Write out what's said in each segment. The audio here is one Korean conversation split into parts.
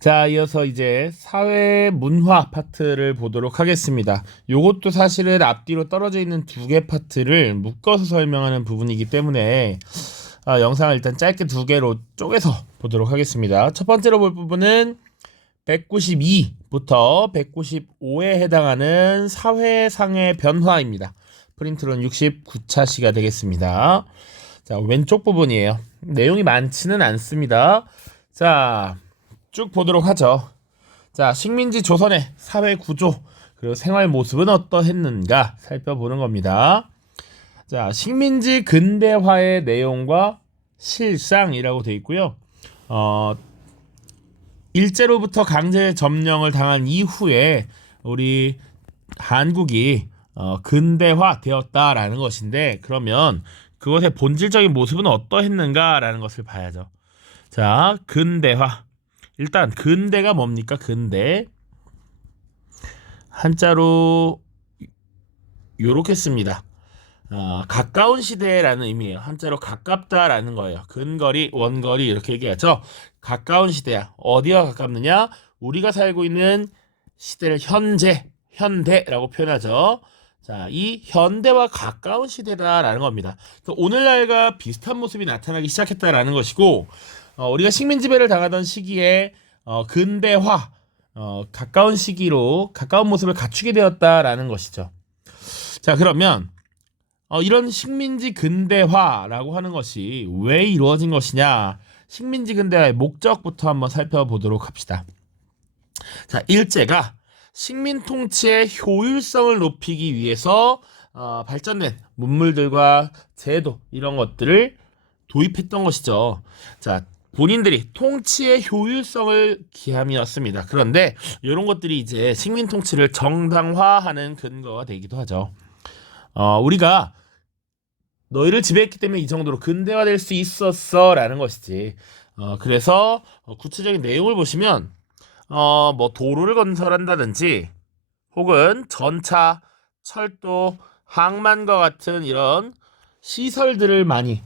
자, 이어서 이제 사회 문화 파트를 보도록 하겠습니다. 요것도 사실은 앞뒤로 떨어져 있는 두 개 파트를 묶어서 설명하는 부분이기 때문에 영상을 일단 짧게 두 개로 쪼개서 보도록 하겠습니다. 첫 번째로 볼 부분은 192부터 195에 해당하는 사회상의 변화입니다. 프린트로는 69차시가 되겠습니다. 자, 왼쪽 부분이에요. 내용이 많지는 않습니다. 자, 쭉 보도록 하죠. 자, 식민지 조선의 사회 구조 그리고 생활 모습은 어떠했는가 살펴보는 겁니다. 자, 식민지 근대화의 내용과 실상이라고 되어 있고요. 일제로부터 강제 점령을 당한 이후에 우리 한국이 근대화 되었다라는 것인데, 그러면 그것의 본질적인 모습은 어떠했는가라는 것을 봐야죠. 자, 근대화. 일단 근대가 뭡니까? 근대 한자로 요렇게 씁니다. 가까운 시대라는 의미예요. 한자로 가깝다라는 거예요. 근거리, 원거리 이렇게 얘기하죠. 가까운 시대야. 어디와 가깝느냐? 우리가 살고 있는 시대를 현대라고 표현하죠. 자, 이 현대와 가까운 시대다라는 겁니다. 오늘날과 비슷한 모습이 나타나기 시작했다라는 것이고, 우리가 식민지배를 당하던 시기에 근대화, 가까운 시기로 가까운 모습을 갖추게 되었다라는 것이죠. 자, 그러면 이런 식민지 근대화라고 하는 것이 왜 이루어진 것이냐? 식민지 근대화의 목적부터 한번 살펴보도록 합시다. 자, 일제가 식민 통치의 효율성을 높이기 위해서 발전된 문물들과 제도 이런 것들을 도입했던 것이죠. 자, 본인들이 통치의 효율성을 기함이었습니다. 그런데 이런 것들이 이제 식민 통치를 정당화하는 근거가 되기도 하죠. 우리가 너희를 지배했기 때문에 이 정도로 근대화될 수 있었어라는 것이지. 그래서 구체적인 내용을 보시면 뭐 도로를 건설한다든지 혹은 전차, 철도, 항만과 같은 이런 시설들을 많이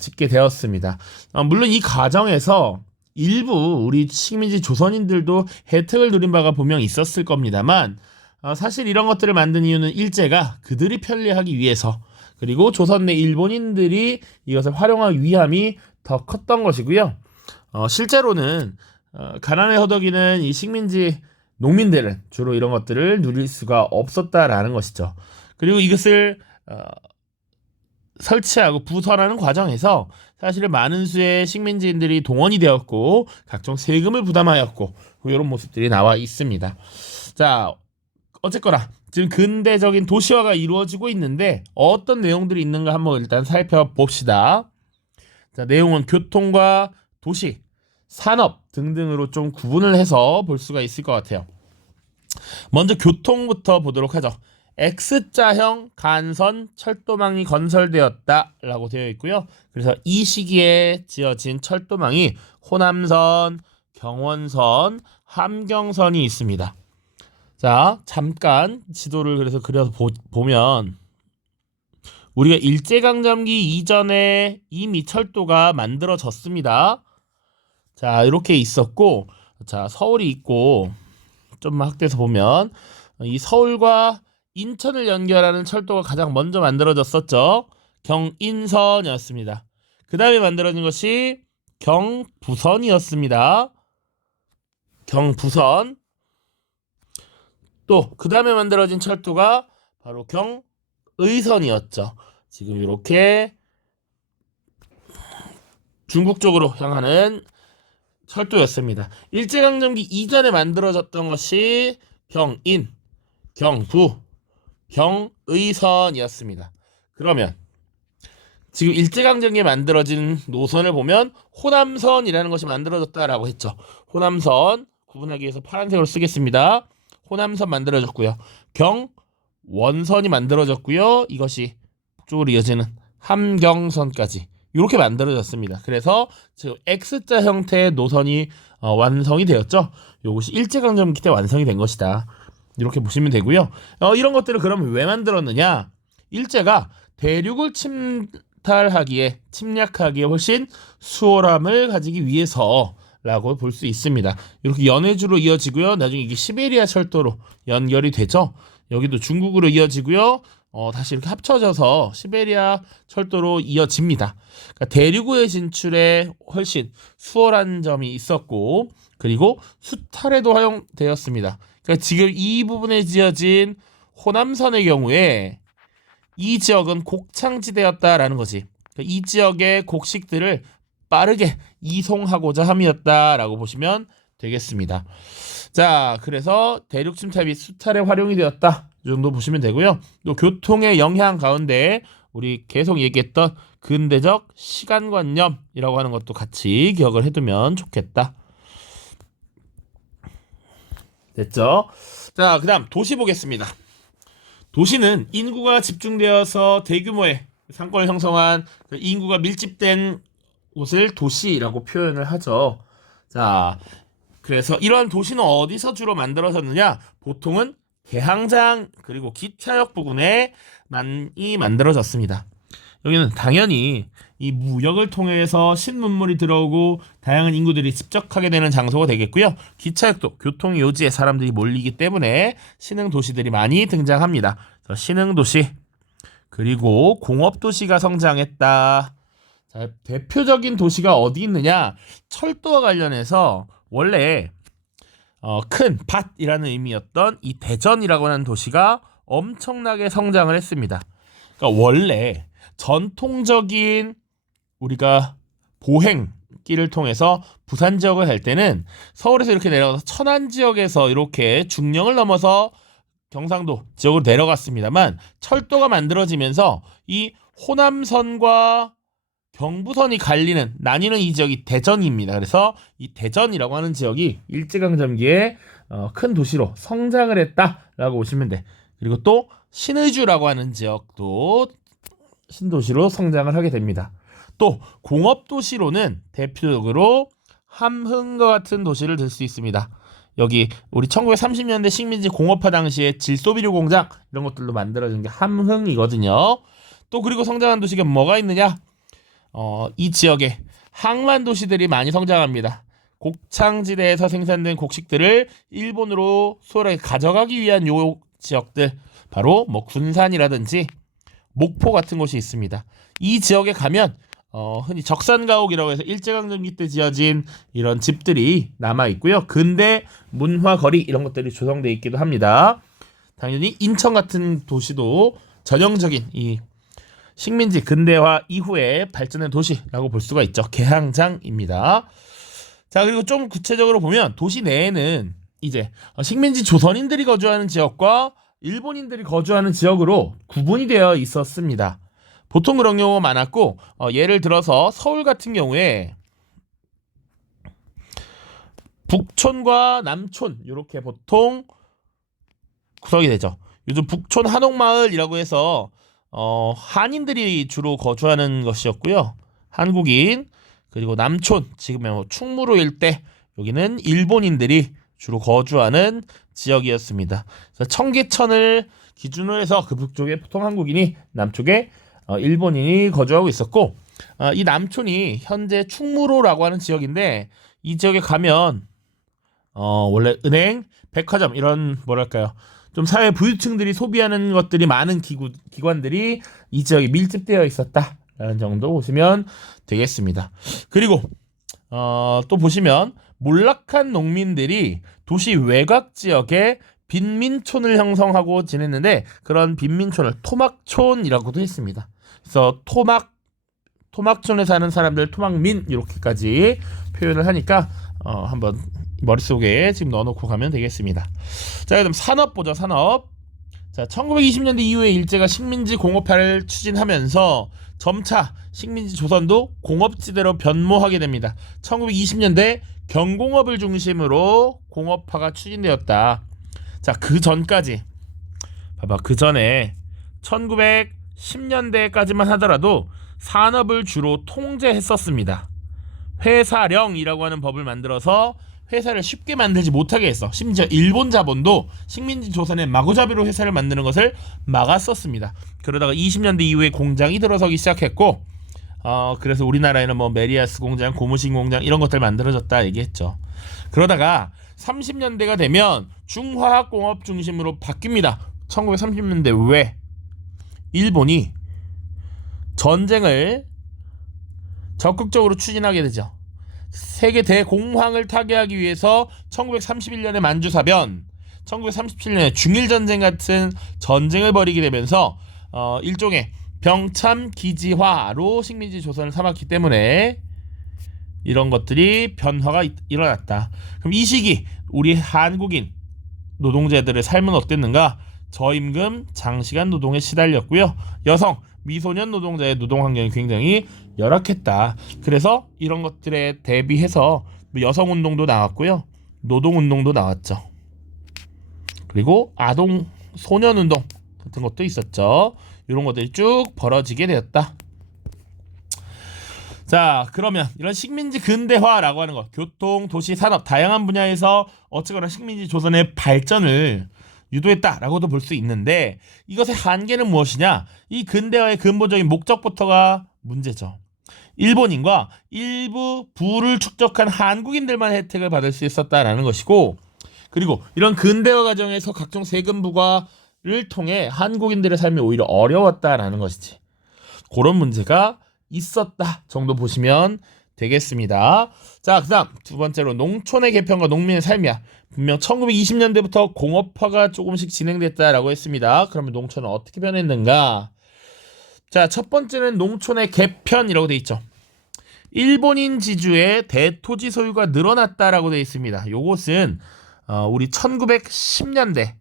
짓게 되었습니다. 물론 이 과정에서 일부 우리 식민지 조선인들도 혜택을 누린 바가 분명 있었을 겁니다만, 사실 이런 것들을 만든 이유는 일제가 그들이 편리하기 위해서, 그리고 조선 내 일본인들이 이것을 활용하기 위함이 더 컸던 것이고요. 실제로는 가난에 허덕이는 이 식민지 농민들은 주로 이런 것들을 누릴 수가 없었다라는 것이죠. 그리고 이것을 설치하고 부설하는 과정에서 사실은 많은 수의 식민지인들이 동원이 되었고 각종 세금을 부담하였고 이런 모습들이 나와 있습니다. 자, 어쨌거나 지금 근대적인 도시화가 이루어지고 있는데 어떤 내용들이 있는가 한번 일단 살펴봅시다. 자, 내용은 교통과 도시, 산업 등등으로 좀 구분을 해서 볼 수가 있을 것 같아요. 먼저 교통부터 보도록 하죠. X자형 간선 철도망이 건설되었다라고 되어 있고요. 그래서 이 시기에 지어진 철도망이 호남선, 경원선, 함경선이 있습니다. 자, 잠깐 지도를 그래서 그려서 보면 우리가 일제강점기 이전에 이미 철도가 만들어졌습니다. 자, 이렇게 있었고, 자, 서울이 있고, 좀 확대해서 보면 이 서울과 인천을 연결하는 철도가 가장 먼저 만들어졌었죠. 경인선이었습니다. 그 다음에 만들어진 것이 경부선이었습니다. 경부선. 또 그 다음에 만들어진 철도가 바로 경의선이었죠. 지금 이렇게 중국 쪽으로 향하는 철도였습니다. 일제강점기 이전에 만들어졌던 것이 경인, 경부, 경의선이었습니다. 그러면 지금 일제강점기에 만들어진 노선을 보면 호남선이라는 것이 만들어졌다라고 했죠. 호남선 구분하기 위해서 파란색으로 쓰겠습니다. 호남선 만들어졌고요. 경원선이 만들어졌고요. 이것이 북쪽으로 이어지는 함경선까지 이렇게 만들어졌습니다. 그래서 지금 X자 형태의 노선이 완성이 되었죠. 이것이 일제강점기 때 완성이 된 것이다. 이렇게 보시면 되고요. 이런 것들을 그러면 왜 만들었느냐? 일제가 대륙을 침략하기에 훨씬 수월함을 가지기 위해서 라고 볼 수 있습니다. 이렇게 연해주로 이어지고요. 나중에 이게 시베리아 철도로 연결이 되죠. 여기도 중국으로 이어지고요. 다시 이렇게 합쳐져서 시베리아 철도로 이어집니다. 그러니까 대륙의 진출에 훨씬 수월한 점이 있었고, 그리고 수탈에도 활용되었습니다. 그러니까 지금 이 부분에 지어진 호남선의 경우에 이 지역은 곡창지대였다라는 거지. 그러니까 이 지역의 곡식들을 빠르게 이송하고자 함이었다라고 보시면 되겠습니다. 자, 그래서 대륙 침탈 및 수탈에 활용이 되었다. 이 정도 보시면 되고요. 또 교통의 영향 가운데 우리 계속 얘기했던 근대적 시간관념이라고 하는 것도 같이 기억을 해두면 좋겠다. 됐죠? 자, 그 다음 도시 보겠습니다. 도시는 인구가 집중되어서 대규모의 상권을 형성한 인구가 밀집된 곳을 도시라고 표현을 하죠. 자, 그래서 이러한 도시는 어디서 주로 만들어졌느냐? 보통은 개항장 그리고 기차역 부근에 많이 만들어졌습니다. 여기는 당연히 이 무역을 통해서 신문물이 들어오고 다양한 인구들이 집적하게 되는 장소가 되겠고요. 기차역도 교통 요지에 사람들이 몰리기 때문에 신흥 도시들이 많이 등장합니다. 그래서 신흥 도시 그리고 공업 도시가 성장했다. 자, 대표적인 도시가 어디 있느냐? 철도와 관련해서 원래 큰 밭이라는 의미였던 이 대전이라고 하는 도시가 엄청나게 성장을 했습니다. 그러니까 원래 전통적인 우리가 보행길을 통해서 부산 지역을 갈 때는 서울에서 이렇게 내려가서 천안 지역에서 이렇게 중령을 넘어서 경상도 지역으로 내려갔습니다만, 철도가 만들어지면서 이 호남선과 경부선이 나뉘는 이 지역이 대전입니다. 그래서 이 대전이라고 하는 지역이 일제강점기에 큰 도시로 성장을 했다라고 보시면 돼. 그리고 또 신의주라고 하는 지역도 신도시로 성장을 하게 됩니다. 또 공업도시로는 대표적으로 함흥과 같은 도시를 들 수 있습니다. 여기 우리 1930년대 식민지 공업화 당시에 질소비료 공장 이런 것들로 만들어진 게 함흥이거든요. 또 그리고 성장한 도시가 뭐가 있느냐? 이 지역에 항만 도시들이 많이 성장합니다. 곡창지대에서 생산된 곡식들을 일본으로 수월하게 가져가기 위한 요 지역들, 바로 뭐 군산이라든지 목포 같은 곳이 있습니다. 이 지역에 가면 흔히 적산가옥이라고 해서 일제강점기 때 지어진 이런 집들이 남아있고요. 근대 문화거리 이런 것들이 조성되어 있기도 합니다. 당연히 인천 같은 도시도 전형적인 이 식민지 근대화 이후에 발전된 도시라고 볼 수가 있죠. 개항장입니다. 자, 그리고 좀 구체적으로 보면 도시 내에는 이제 식민지 조선인들이 거주하는 지역과 일본인들이 거주하는 지역으로 구분이 되어 있었습니다. 보통 그런 경우가 많았고, 예를 들어서 서울 같은 경우에 북촌과 남촌 이렇게 보통 구성이 되죠. 요즘 북촌 한옥마을이라고 해서 한인들이 주로 거주하는 것이었고요. 한국인, 그리고 남촌, 지금의 뭐 충무로 일대, 여기는 일본인들이 주로 거주하는 지역이었습니다. 그래서 청계천을 기준으로 해서 그 북쪽에 보통 한국인이, 남쪽에 일본인이 거주하고 있었고, 이 남촌이 현재 충무로라고 하는 지역인데, 이 지역에 가면 원래 은행, 백화점 이런 뭐랄까요, 좀 사회 부유층들이 소비하는 것들이 많은 기관들이 이 지역에 밀집되어 있었다라는 정도 보시면 되겠습니다. 그리고 또 보시면 몰락한 농민들이 도시 외곽 지역에 빈민촌을 형성하고 지냈는데, 그런 빈민촌을 토막촌이라고도 했습니다. 그래서 토막촌에 사는 사람들 토막민 이렇게까지 표현을 하니까 한번 머릿속에 지금 넣어놓고 가면 되겠습니다. 자, 그럼 산업 보죠. 산업. 자, 1920년대 이후에 일제가 식민지 공업화를 추진하면서 점차 식민지 조선도 공업지대로 변모하게 됩니다. 1920년대 경공업을 중심으로 공업화가 추진되었다. 자, 그 전까지 봐봐. 그 전에 1910년대까지만 하더라도 산업을 주로 통제했었습니다. 회사령이라고 하는 법을 만들어서 회사를 쉽게 만들지 못하게 했어. 심지어 일본 자본도 식민지 조선의 마구잡이로 회사를 만드는 것을 막았었습니다. 그러다가 20년대 이후에 공장이 들어서기 시작했고, 그래서 우리나라에는 뭐 메리아스 공장, 고무신 공장 이런 것들 만들어졌다 얘기했죠. 그러다가 30년대가 되면 중화학공업 중심으로 바뀝니다. 1930년대 왜? 일본이 전쟁을 적극적으로 추진하게 되죠. 세계 대공황을 타개하기 위해서 1931년에 만주사변, 1937년에 중일전쟁 같은 전쟁을 벌이게 되면서 일종의 병참기지화로 식민지 조선을 삼았기 때문에 이런 것들이 변화가 일어났다. 그럼 이 시기 우리 한국인 노동자들의 삶은 어땠는가? 저임금, 장시간 노동에 시달렸고요. 여성, 미소년 노동자의 노동 환경이 굉장히 열악했다. 그래서 이런 것들에 대비해서 여성 운동도 나왔고요. 노동 운동도 나왔죠. 그리고 아동 소년 운동 같은 것도 있었죠. 이런 것들이 쭉 벌어지게 되었다. 자, 그러면 이런 식민지 근대화라고 하는 것, 교통, 도시, 산업 다양한 분야에서 어쨌거나 식민지 조선의 발전을 유도했다라고도 볼 수 있는데 이것의 한계는 무엇이냐? 이 근대화의 근본적인 목적부터가 문제죠. 일본인과 일부 부를 축적한 한국인들만 혜택을 받을 수 있었다라는 것이고, 그리고 이런 근대화 과정에서 각종 세금 부과를 통해 한국인들의 삶이 오히려 어려웠다라는 것이지. 그런 문제가 있었다 정도 보시면 되겠습니다. 자, 그 다음 두 번째로 농촌의 개편과 농민의 삶이야. 분명 1920년대부터 공업화가 조금씩 진행됐다라고 했습니다. 그러면 농촌은 어떻게 변했는가? 자, 첫 번째는 농촌의 개편이라고 돼 있죠. 일본인 지주의 대토지 소유가 늘어났다라고 돼 있습니다. 요것은 우리 1910년대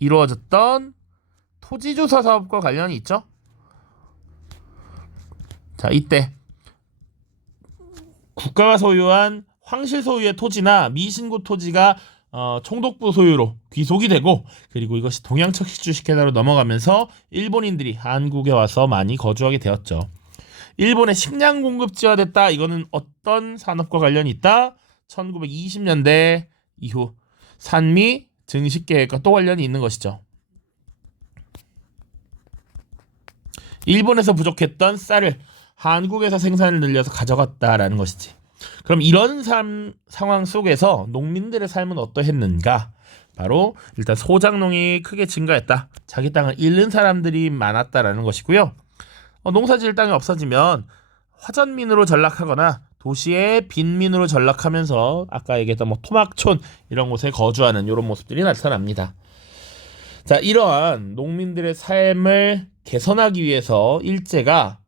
이루어졌던 토지조사 사업과 관련이 있죠. 자, 이때 국가가 소유한 황실 소유의 토지나 미신고 토지가 총독부 소유로 귀속이 되고, 그리고 이것이 동양척식주식회사로 넘어가면서 일본인들이 한국에 와서 많이 거주하게 되었죠. 일본의 식량 공급지화됐다. 이거는 어떤 산업과 관련이 있다? 1920년대 이후 산미 증식계획과 또 관련이 있는 것이죠. 일본에서 부족했던 쌀을 한국에서 생산을 늘려서 가져갔다라는 것이지. 그럼 이런 상황 속에서 농민들의 삶은 어떠했는가? 바로 일단 소작농이 크게 증가했다. 자기 땅을 잃는 사람들이 많았다라는 것이고요. 농사지을 땅이 없어지면 화전민으로 전락하거나 도시의 빈민으로 전락하면서 아까 얘기했던 뭐 토막촌 이런 곳에 거주하는 이런 모습들이 나타납니다. 자, 이러한 농민들의 삶을 개선하기 위해서 일제가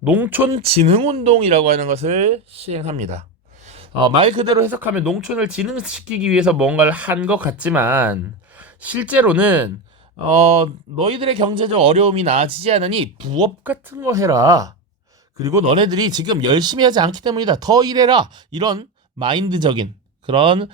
농촌진흥운동이라고 하는 것을 시행합니다. 말 그대로 해석하면 농촌을 진흥시키기 위해서 뭔가를 한 것 같지만 실제로는 너희들의 경제적 어려움이 나아지지 않으니 부업 같은 거 해라. 그리고 너네들이 지금 열심히 하지 않기 때문이다. 더 일해라. 이런 마인드적인 그런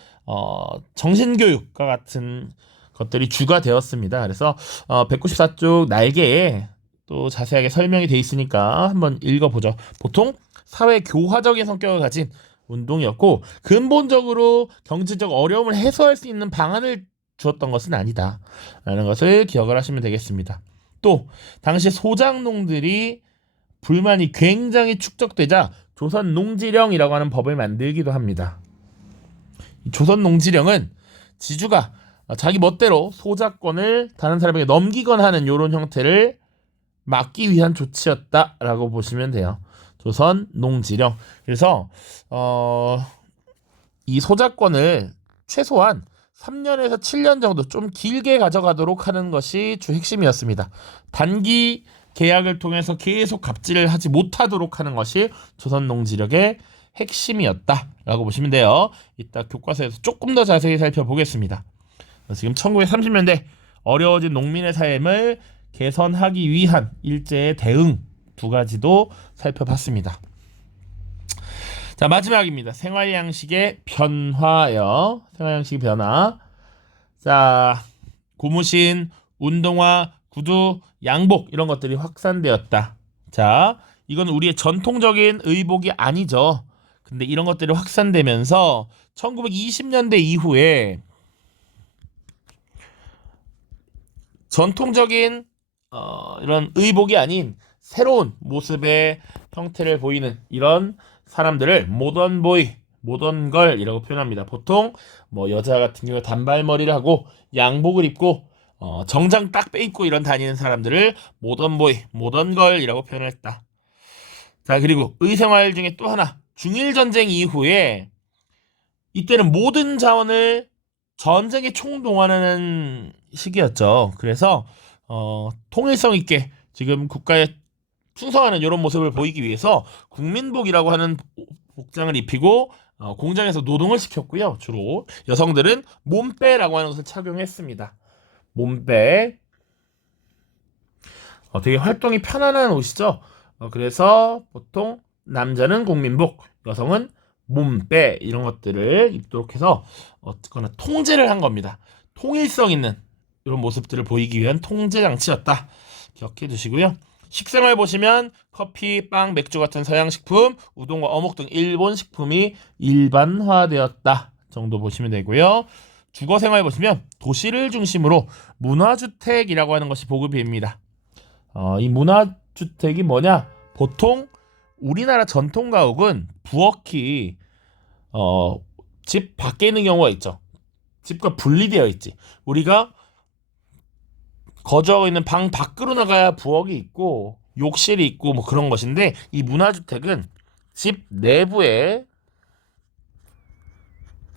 정신교육과 같은 것들이 주가 되었습니다. 그래서 194쪽 날개에 또 자세하게 설명이 돼 있으니까 한번 읽어보죠. 보통 사회 교화적인 성격을 가진 운동이었고 근본적으로 경제적 어려움을 해소할 수 있는 방안을 주었던 것은 아니다 라는 것을 기억을 하시면 되겠습니다. 또 당시 소작농들이 불만이 굉장히 축적되자 조선농지령이라고 하는 법을 만들기도 합니다. 조선농지령은 지주가 자기 멋대로 소작권을 다른 사람에게 넘기거나 하는 이런 형태를 막기 위한 조치였다라고 보시면 돼요. 조선 농지령. 그래서 이 소작권을 최소한 3년에서 7년 정도 좀 길게 가져가도록 하는 것이 주 핵심이었습니다. 단기 계약을 통해서 계속 갑질을 하지 못하도록 하는 것이 조선 농지력의 핵심이었다라고 보시면 돼요. 이따 교과서에서 조금 더 자세히 살펴보겠습니다. 지금 1930년대 어려워진 농민의 삶을 개선하기 위한 일제의 대응 두 가지도 살펴봤습니다. 자, 마지막입니다. 생활 양식의 변화요. 생활 양식 변화. 자, 고무신, 운동화, 구두, 양복 이런 것들이 확산되었다. 자, 이건 우리의 전통적인 의복이 아니죠. 근데 이런 것들이 확산되면서 1920년대 이후에 전통적인 이런 의복이 아닌 새로운 모습의 형태를 보이는 이런 사람들을 모던보이, 모던걸이라고 표현합니다. 보통 뭐 여자 같은 경우 단발머리를 하고 양복을 입고 정장 딱 빼입고 이런 다니는 사람들을 모던보이, 모던걸이라고 표현했다. 자, 그리고 의생활 중에 또 하나, 중일전쟁 이후에 이때는 모든 자원을 전쟁에 총동원하는 시기였죠. 그래서 통일성 있게 지금 국가에 충성하는 이런 모습을 보이기 위해서 국민복이라고 하는 복장을 입히고 공장에서 노동을 시켰고요. 주로 여성들은 몸빼라고 하는 것을 착용했습니다. 몸빼. 되게 활동이 편안한 옷이죠. 그래서 보통 남자는 국민복, 여성은 몸빼 이런 것들을 입도록 해서 어쨌거나 통제를 한 겁니다. 통일성 있는 이런 모습들을 보이기 위한 통제 장치였다. 기억해 두시고요. 식생활 보시면 커피, 빵, 맥주 같은 서양 식품, 우동과 어묵 등 일본 식품이 일반화되었다 정도 보시면 되고요. 주거 생활 보시면 도시를 중심으로 문화주택이라고 하는 것이 보급입니다. 이 문화주택이 뭐냐? 보통 우리나라 전통 가옥은 부엌이 집 밖에 있는 경우가 있죠. 집과 분리되어 있지. 우리가 거주하고 있는 방 밖으로 나가야 부엌이 있고 욕실이 있고 뭐 그런 것인데, 이 문화주택은 집 내부에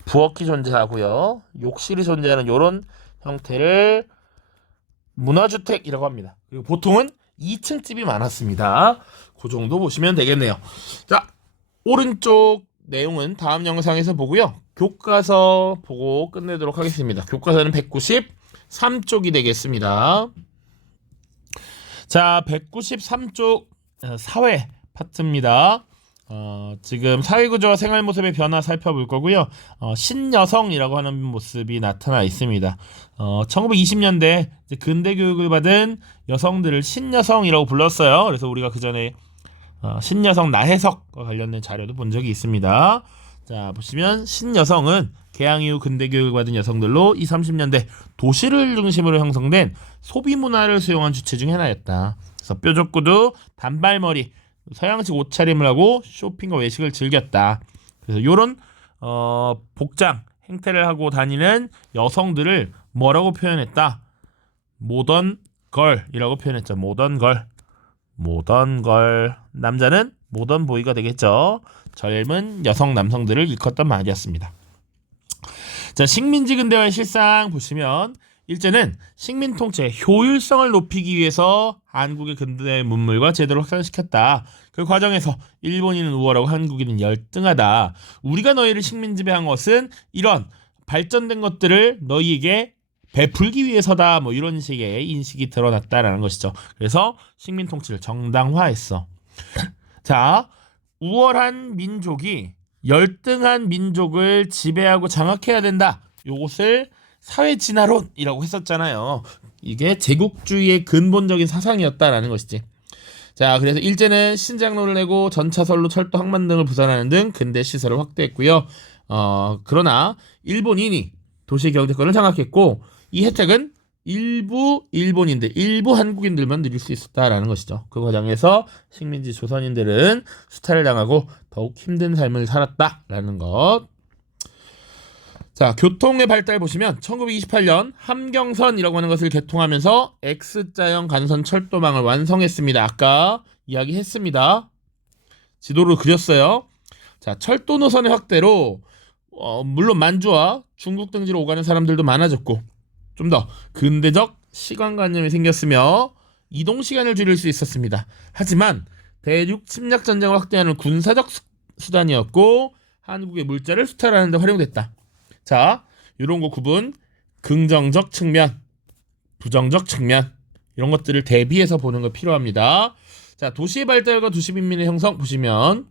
부엌이 존재하고요, 욕실이 존재하는 이런 형태를 문화주택이라고 합니다. 그리고 보통은 2층 집이 많았습니다. 그 정도 보시면 되겠네요. 자, 오른쪽 내용은 다음 영상에서 보고요. 교과서 보고 끝내도록 하겠습니다. 교과서는 193쪽이 되겠습니다. 자, 193쪽 사회 파트입니다. 지금 사회구조와 생활모습의 변화 살펴볼 거고요. 신여성이라고 하는 모습이 나타나 있습니다. 1920년대 근대교육을 받은 여성들을 신여성이라고 불렀어요. 그래서 우리가 그 전에 신여성 나혜석과 관련된 자료도 본 적이 있습니다. 자, 보시면 신여성은 개항 이후 근대교육을 받은 여성들로 20, 30년대 도시를 중심으로 형성된 소비문화를 수용한 주체 중 하나였다. 그래서 뾰족구두, 단발머리, 서양식 옷차림을 하고 쇼핑과 외식을 즐겼다. 그래서 이런 복장, 행태를 하고 다니는 여성들을 뭐라고 표현했다? 모던걸이라고 표현했죠. 모던걸. 모던걸. 남자는 모던보이가 되겠죠. 젊은 여성 남성들을 일컫던 말이었습니다. 자, 식민지 근대화의 실상 보시면, 일제는 식민 통치의 효율성을 높이기 위해서 한국의 근대 문물과 제도를 확산시켰다. 그 과정에서 일본인은 우월하고 한국인은 열등하다. 우리가 너희를 식민 지배한 것은 이런 발전된 것들을 너희에게 베풀기 위해서다. 뭐 이런 식의 인식이 드러났다라는 것이죠. 그래서 식민 통치를 정당화했어. 자, 우월한 민족이 열등한 민족을 지배하고 장악해야 된다. 요것을 사회진화론이라고 했었잖아요. 이게 제국주의의 근본적인 사상이었다라는 것이지. 자, 그래서 일제는 신장로를 내고 전차선로, 철도, 항만 등을 부산하는 등 근대 시설을 확대했고요. 그러나 일본인이 도시 경제권을 장악했고, 이 혜택은 일부 일본인들, 일부 한국인들만 누릴 수 있었다라는 것이죠. 그 과정에서 식민지 조선인들은 수탈을 당하고 더욱 힘든 삶을 살았다라는 것. 자, 교통의 발달 보시면 1928년 함경선이라고 하는 것을 개통하면서 X자형 간선 철도망을 완성했습니다. 아까 이야기했습니다. 지도를 그렸어요. 자, 철도 노선의 확대로 물론 만주와 중국 등지로 오가는 사람들도 많아졌고, 좀 더 근대적 시간관념이 생겼으며 이동 시간을 줄일 수 있었습니다. 하지만 대륙 침략 전쟁을 확대하는 군사적 수단이었고 한국의 물자를 수탈하는 데 활용됐다. 자, 이런 거 구분, 긍정적 측면, 부정적 측면, 이런 것들을 대비해서 보는 거 필요합니다. 자, 도시의 발달과 도시 빈민의 형성 보시면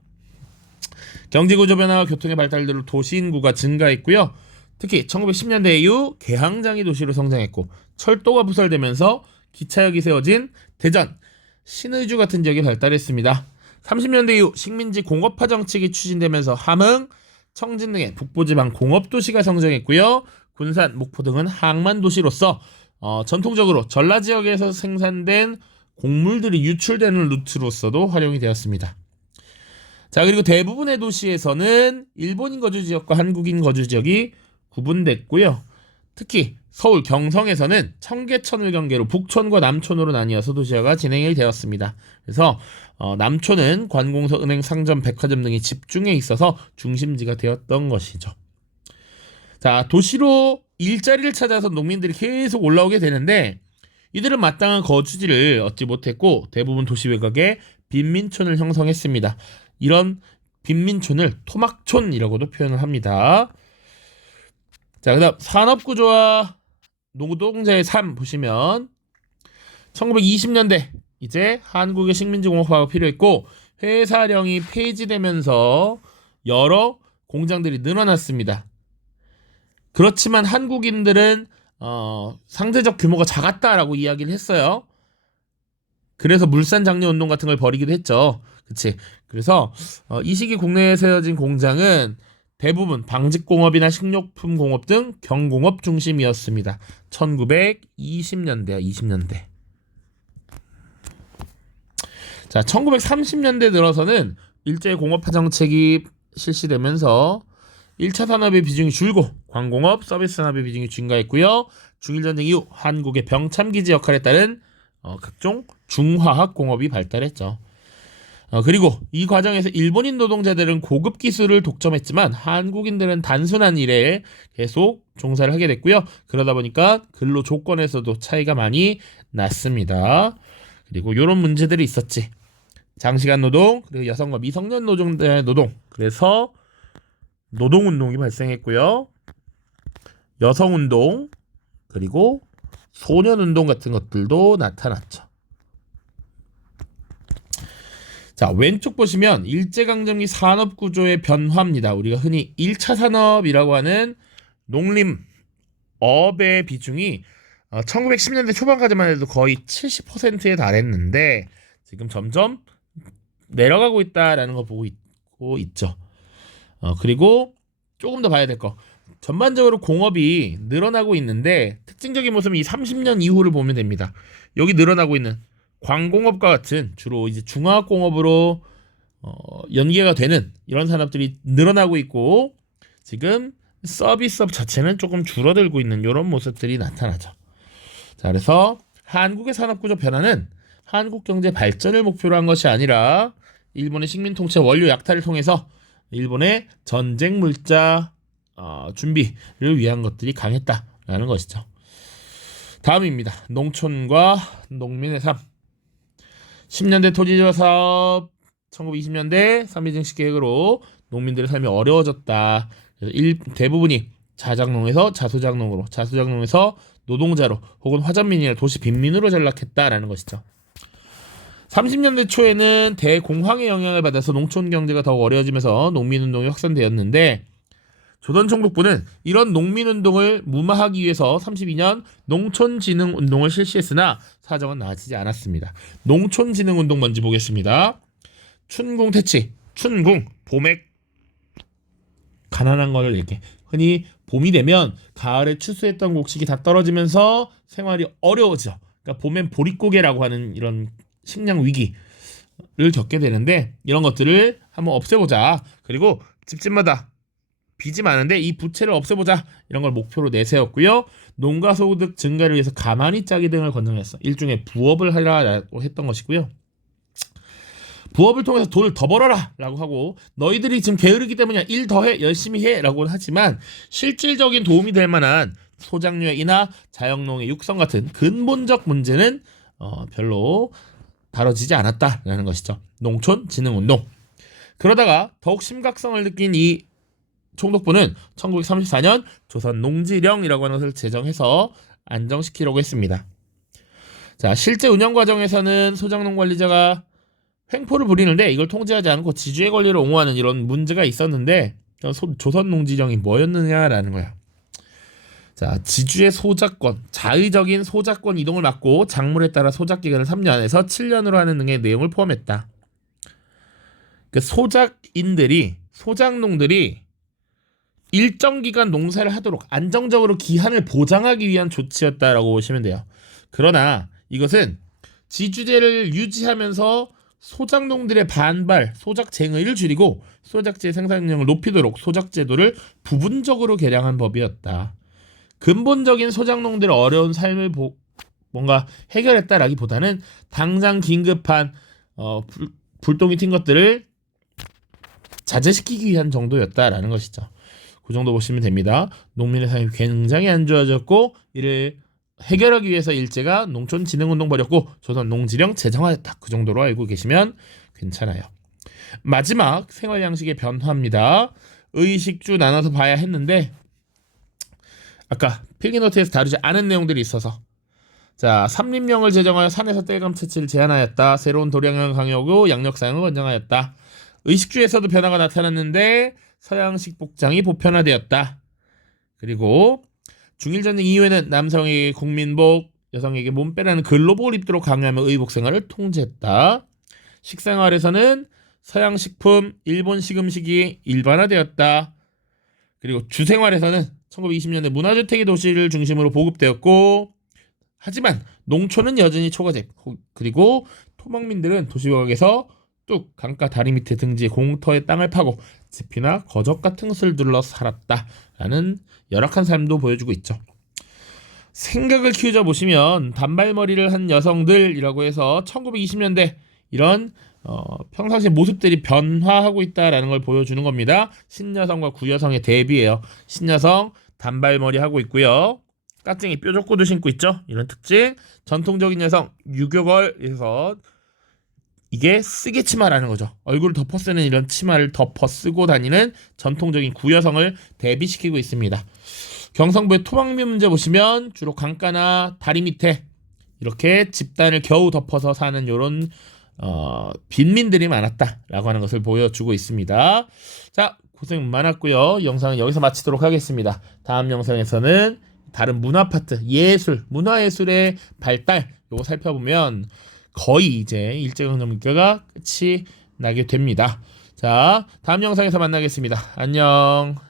경제구조 변화와 교통의 발달들로 도시 인구가 증가했고요. 특히 1910년대 이후 개항장이 도시로 성장했고 철도가 부설되면서 기차역이 세워진 대전, 신의주 같은 지역이 발달했습니다. 30년대 이후 식민지 공업화 정책이 추진되면서 함흥, 청진 등의 북부지방 공업도시가 성장했고요. 군산, 목포 등은 항만 도시로서 전통적으로 전라 지역에서 생산된 곡물들이 유출되는 루트로서도 활용이 되었습니다. 자, 그리고 대부분의 도시에서는 일본인 거주 지역과 한국인 거주 지역이 구분됐고요. 특히 서울 경성에서는 청계천을 경계로 북촌과 남촌으로 나뉘어서 도시화가 진행이 되었습니다. 그래서 남촌은 관공서, 은행, 상점, 백화점 등이 집중해 있어서 중심지가 되었던 것이죠. 자, 도시로 일자리를 찾아서 농민들이 계속 올라오게 되는데 이들은 마땅한 거주지를 얻지 못했고 대부분 도시 외곽에 빈민촌을 형성했습니다. 이런 빈민촌을 토막촌이라고도 표현을 합니다. 자, 그 다음 산업구조와 노동자의 삶 보시면 1920년대 이제 한국의 식민지 공업화가 필요했고 회사령이 폐지되면서 여러 공장들이 늘어났습니다. 그렇지만 한국인들은 상대적 규모가 작았다라고 이야기를 했어요. 그래서 물산장려운동 같은 걸 벌이기도 했죠. 그치? 그래서 이 시기 국내에 세워진 공장은 대부분 방직공업이나 식료품 공업 등 경공업 중심이었습니다. 1920년대야, 20년대. 자, 1930년대 들어서는 일제 공업화 정책이 실시되면서 1차 산업의 비중이 줄고 광공업, 서비스 산업의 비중이 증가했고요. 중일전쟁 이후 한국의 병참기지 역할에 따른 각종 중화학 공업이 발달했죠. 그리고 이 과정에서 일본인 노동자들은 고급 기술을 독점했지만 한국인들은 단순한 일에 계속 종사를 하게 됐고요. 그러다 보니까 근로 조건에서도 차이가 많이 났습니다. 그리고 이런 문제들이 있었지. 장시간 노동, 그리고 여성과 미성년 노동자의 노동. 그래서 노동운동이 발생했고요. 여성운동, 그리고 소년운동 같은 것들도 나타났죠. 자, 왼쪽 보시면 일제강점기 산업구조의 변화입니다. 우리가 흔히 1차 산업이라고 하는 농림업의 비중이 1910년대 초반까지만 해도 거의 70%에 달했는데 지금 점점 내려가고 있다라는 거 보고 있죠. 그리고 조금 더 봐야 될 거. 전반적으로 공업이 늘어나고 있는데 특징적인 모습은 이 30년 이후를 보면 됩니다. 여기 늘어나고 있는 광공업과 같은 주로 이제 중화공업으로 연계가 되는 이런 산업들이 늘어나고 있고 지금 서비스업 자체는 조금 줄어들고 있는 이런 모습들이 나타나죠. 자, 그래서 한국의 산업구조 변화는 한국 경제 발전을 목표로 한 것이 아니라 일본의 식민 통치 원료 약탈을 통해서 일본의 전쟁 물자 준비를 위한 것들이 강했다라는 것이죠. 다음입니다. 농촌과 농민의 삶. 10년대 토지조합 사업, 1920년대 삼미증식 계획으로 농민들의 삶이 어려워졌다. 그래서 대부분이 자작농에서 자수작농으로, 자수작농에서 노동자로 혹은 화전민이나 도시 빈민으로 전락했다라는 것이죠. 30년대 초에는 대공황의 영향을 받아서 농촌 경제가 더욱 어려워지면서 농민운동이 확산되었는데 조선 총독부는 이런 농민운동을 무마하기 위해서 32년 농촌진흥운동을 실시했으나 사정은 나아지지 않았습니다. 농촌진흥운동 뭔지 보겠습니다. 춘궁 퇴치, 춘궁, 봄에 가난한 거를 이렇게 흔히 봄이 되면 가을에 추수했던 곡식이 다 떨어지면서 생활이 어려워져. 그러니까 봄엔 보릿고개라고 하는 이런 식량 위기를 겪게 되는데 이런 것들을 한번 없애보자. 그리고 집집마다 빚이 많은데 이 부채를 없애보자. 이런 걸 목표로 내세웠고요. 농가소득 증가를 위해서 가만히 짜기 등을 권장했어. 일종의 부업을 하라고 했던 것이고요. 부업을 통해서 돈을 더 벌어라 라고 하고 너희들이 지금 게으르기 때문이야. 일 더해 열심히 해 라고 하지만 실질적인 도움이 될 만한 소작류의 인하, 자영농의 육성 같은 근본적 문제는 별로 다뤄지지 않았다라는 것이죠. 농촌진흥운동. 그러다가 더욱 심각성을 느낀 이 총독부는 1934년 조선농지령이라고 하는 것을 제정해서 안정시키려고 했습니다. 자, 실제 운영 과정에서는 소작농 관리자가 횡포를 부리는데 이걸 통제하지 않고 지주의 권리를 옹호하는 이런 문제가 있었는데 조선농지령이 뭐였느냐라는 거야. 자, 지주의 소작권, 자의적인 소작권 이동을 막고 작물에 따라 소작 기간을 3년에서 7년으로 하는 등의 내용을 포함했다. 그 소작농들이 일정 기간 농사를 하도록 안정적으로 기한을 보장하기 위한 조치였다라고 보시면 돼요. 그러나 이것은 지주제를 유지하면서 소작농들의 반발, 소작쟁의를 줄이고 소작지의 생산력을 높이도록 소작제도를 부분적으로 개량한 법이었다. 근본적인 소작농들의 어려운 삶을 뭔가 해결했다라기보다는 당장 긴급한 불똥이 튄 것들을 자제시키기 위한 정도였다라는 것이죠. 그 정도 보시면 됩니다. 농민의 삶이 굉장히 안 좋아졌고 이를 해결하기 위해서 일제가 농촌진흥운동 벌였고 조선 농지령 제정하였다. 그 정도로 알고 계시면 괜찮아요. 마지막 생활 양식의 변화입니다. 의식주 나눠서 봐야 했는데 아까 필기노트에서 다루지 않은 내용들이 있어서 자, 삼림령을 제정하여 산에서 땔감 채취를 제한하였다. 새로운 도량을 강요하고 양력 사용을 권장하였다. 의식주에서도 변화가 나타났는데 서양식 복장이 보편화되었다. 그리고 중일전쟁 이후에는 남성에게 국민복, 여성에게 몸빼라는 근로복을 입도록 강요하며 의복 생활을 통제했다. 식생활에서는 서양식품, 일본식 음식이 일반화되었다. 그리고 주생활에서는 1920년대 문화주택의 도시를 중심으로 보급되었고 하지만 농촌은 여전히 초가집, 그리고 토막민들은 도시각에서 뚝 강가 다리 밑에 등지에 공터의 땅을 파고 짚이나 거적 같은 것을 둘러 살았다라는 열악한 삶도 보여주고 있죠. 생각을 키우자 보시면 단발머리를 한 여성들이라고 해서 1920년대 이런 평상시 모습들이 변화하고 있다라는 걸 보여주는 겁니다. 신여성과 구여성의 대비예요. 신여성 단발머리 하고 있고요. 까찡이 뾰족구두 신고 있죠. 이런 특징. 전통적인 여성 유교걸에서 이게 쓰개 치마라는 거죠. 얼굴을 덮어 쓰는 이런 치마를 덮어 쓰고 다니는 전통적인 구여성을 대비시키고 있습니다. 경성부의 토막민 문제 보시면 주로 강가나 다리 밑에 이렇게 집단을 겨우 덮어서 사는 이런 빈민들이 많았다라고 하는 것을 보여주고 있습니다. 자, 고생 많았고요. 영상은 여기서 마치도록 하겠습니다. 다음 영상에서는 다른 문화 파트, 예술, 문화예술의 발달 요거 살펴보면 거의 이제 일제강점기가 끝이 나게 됩니다. 자, 다음 영상에서 만나겠습니다. 안녕.